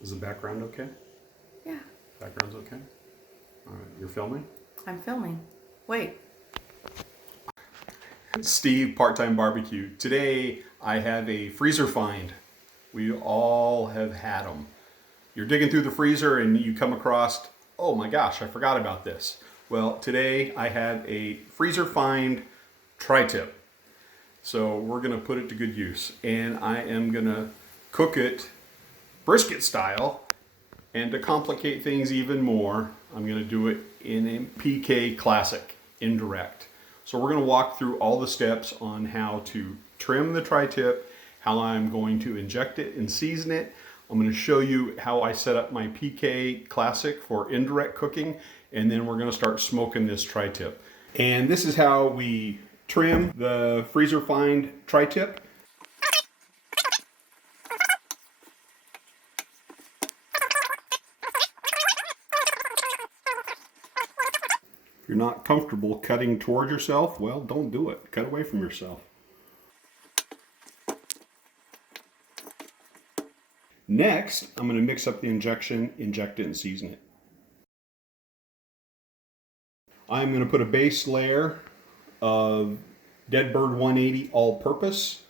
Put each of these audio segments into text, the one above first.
Is the background okay? Yeah. Background's okay? All right, you're filming? I'm filming. Wait. Steve, Part-Time Barbecue. Today I have a freezer find. We all have had them. You're digging through the freezer and you come across, oh my gosh, I forgot about this. Well, today I have a freezer find tri-tip. So we're gonna put it to good use. And I am gonna cook it brisket style. And to complicate things even more, I'm gonna do it in a PK Classic, indirect. So we're gonna walk through all the steps on how to trim the tri-tip, how I'm going to inject it and season it. I'm gonna show you how I set up my PK Classic for indirect cooking, and then we're gonna start smoking this tri-tip. And this is how we trim the freezer find tri-tip. If you're not comfortable cutting toward yourself, well, don't do it. Cut away from yourself. Next, I'm going to mix up the injection, inject it, and season it. I'm going to put a base layer of Deadbird 180 all-purpose.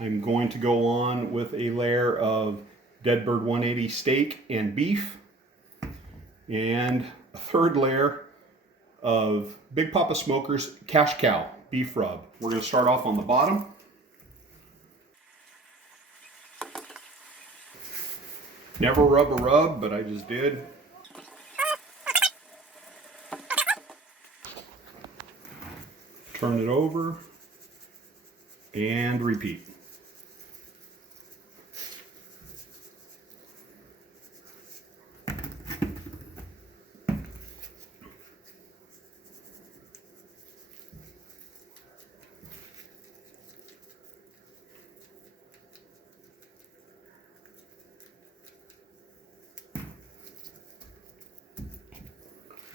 I'm going to go on with a layer of Deadbird 180 steak and beef, and a third layer of Big Poppa Smokers Cash Cow beef rub. We're going to start off on the bottom. Never rub a rub, but I just did. Turn it over and repeat.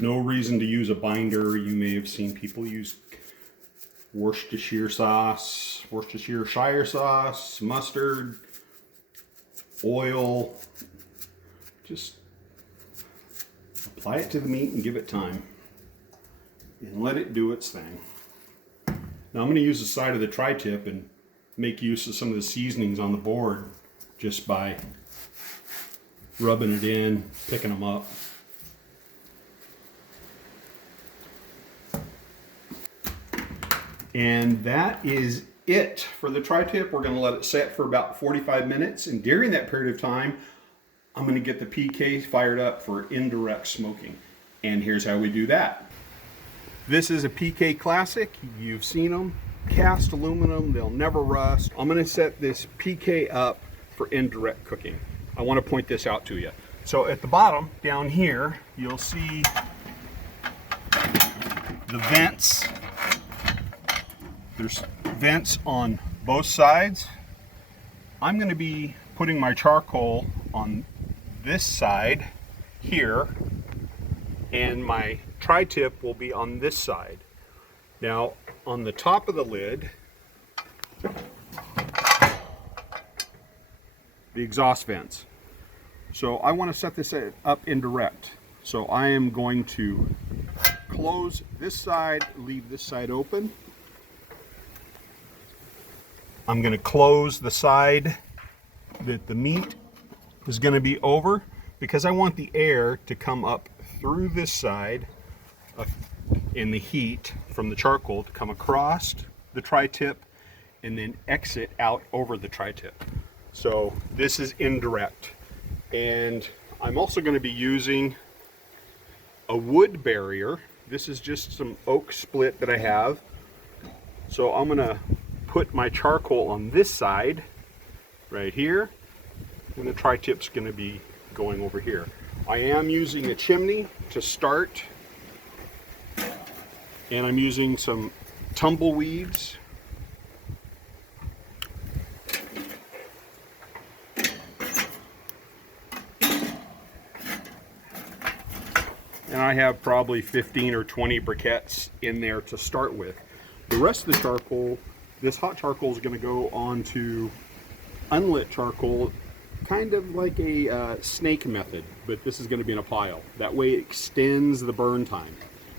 No reason to use a binder. You may have seen people use Worcestershire sauce, Worcestershire sauce, mustard, oil. Just apply it to the meat and give it time. And let it do its thing. Now I'm going to use the side of the tri-tip and make use of some of the seasonings on the board just by rubbing it in, picking them up. And that is it for the tri-tip. We're going to let it set for about 45 minutes. And during that period of time, I'm going to get the PK fired up for indirect smoking. And here's how we do that. This is a PK Classic. You've seen them. Cast aluminum. They'll never rust. I'm going to set this PK up for indirect cooking. I want to point this out to you. So at the bottom, down here, you'll see the vents. There's vents on both sides. I'm going to be putting my charcoal on this side here, and my tri-tip will be on this side. Now, on the top of the lid, the exhaust vents. So I want to set this up indirect. So I am going to close this side, leave this side open. I'm going to close the side that the meat is going to be over, because I want the air to come up through this side and the heat from the charcoal to come across the tri-tip and then exit out over the tri-tip. So this is indirect. And I'm also going to be using a wood barrier. This is just some oak split that I have. So I'm going to put my charcoal on this side right here, and the tri-tip's going to be going over here. I am using a chimney to start, and I'm using some tumbleweeds. And I have probably 15 or 20 briquettes in there to start with. The rest of the charcoal, this hot charcoal, is going to go onto unlit charcoal kind of like a snake method, but this is going to be in a pile. That way it extends the burn time.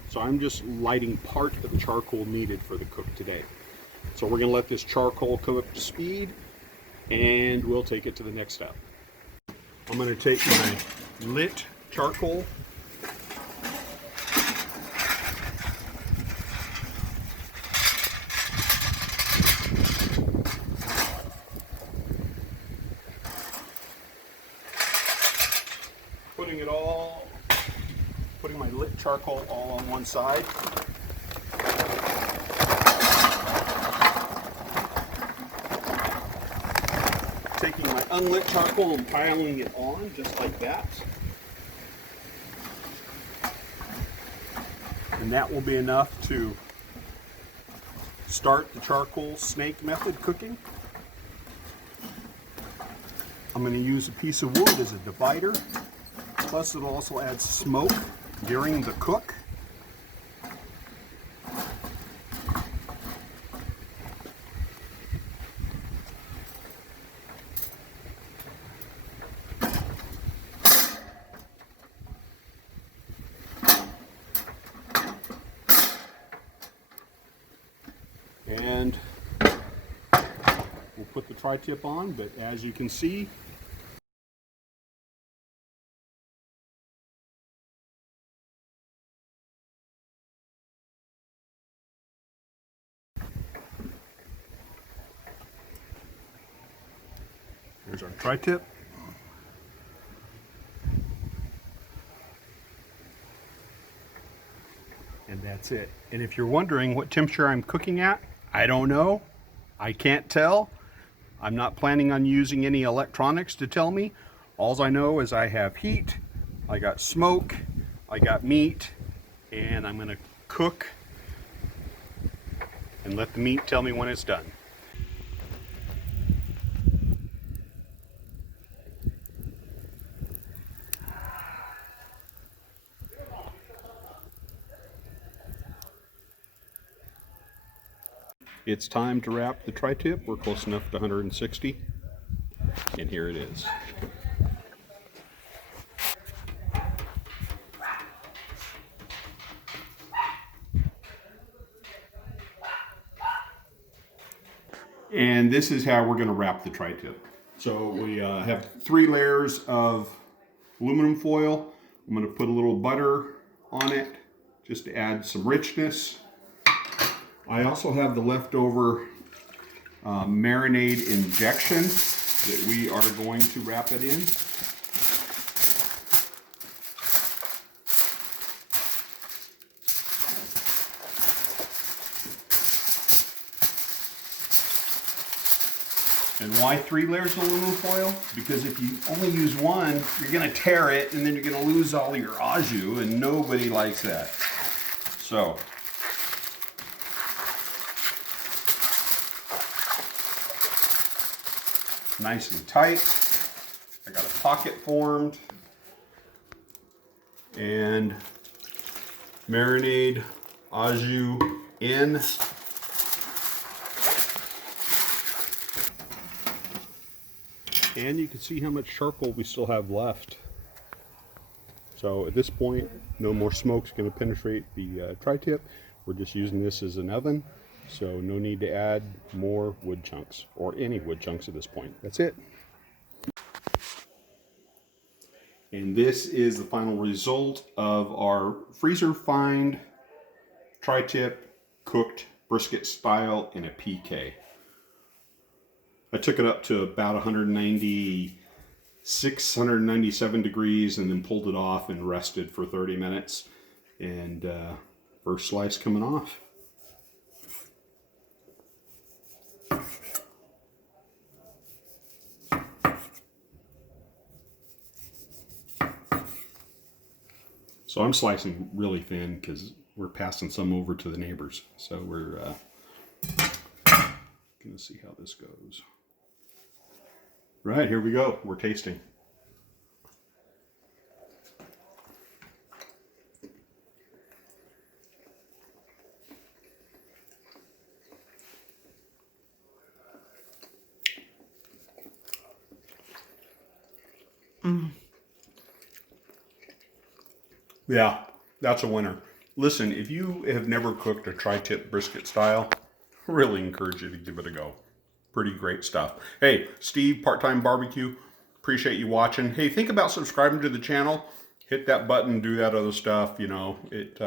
So I'm just lighting part of the charcoal needed for the cook today. So we're going to let this charcoal come up to speed, and we'll take it to the next step. I'm going to take my lit charcoal, putting my lit charcoal all on one side. Taking my unlit charcoal and piling it on just like that. And that will be enough to start the charcoal snake method cooking. I'm going to use a piece of wood as a divider. Plus it'll also add smoke during the cook. And we'll put the tri-tip on, but as you can see, here's our tri-tip. And that's it. And if you're wondering what temperature I'm cooking at, I don't know. I can't tell. I'm not planning on using any electronics to tell me. All I know is I have heat, I got smoke, I got meat, and I'm gonna cook and let the meat tell me when it's done. It's time to wrap the tri-tip. We're close enough to 160, and here it is. And this is how we're going to wrap the tri-tip. So we have 3 layers of aluminum foil. I'm going to put a little butter on it just to add some richness. I also have the leftover marinade injection that we are going to wrap it in. And why 3 layers of aluminum foil? Because if you only use one, you're gonna tear it and then you're gonna lose all your au jus, and nobody likes that. So, nice and tight. I got a pocket formed. And marinade au jus in. And you can see how much charcoal we still have left. So at this point, no more smoke's going to penetrate the tri-tip. We're just using this as an oven, so no need to add more wood chunks, or any wood chunks at this point. That's it. And this is the final result of our freezer find tri-tip cooked brisket style in a PK. I took it up to about 196, 197 degrees and then pulled it off and rested for 30 minutes. And first slice coming off. So I'm slicing really thin because we're passing some over to the neighbors. So we're gonna see how this goes. Right, here we go. We're tasting. Yeah, that's a winner. Listen, if you have never cooked a tri-tip brisket style, I really encourage you to give it a go. Pretty great stuff. Hey, Steve, Part-Time Barbecue, appreciate you watching. Hey, think about subscribing to the channel. Hit that button, do that other stuff, you know, it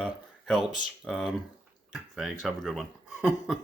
helps. Thanks, have a good one.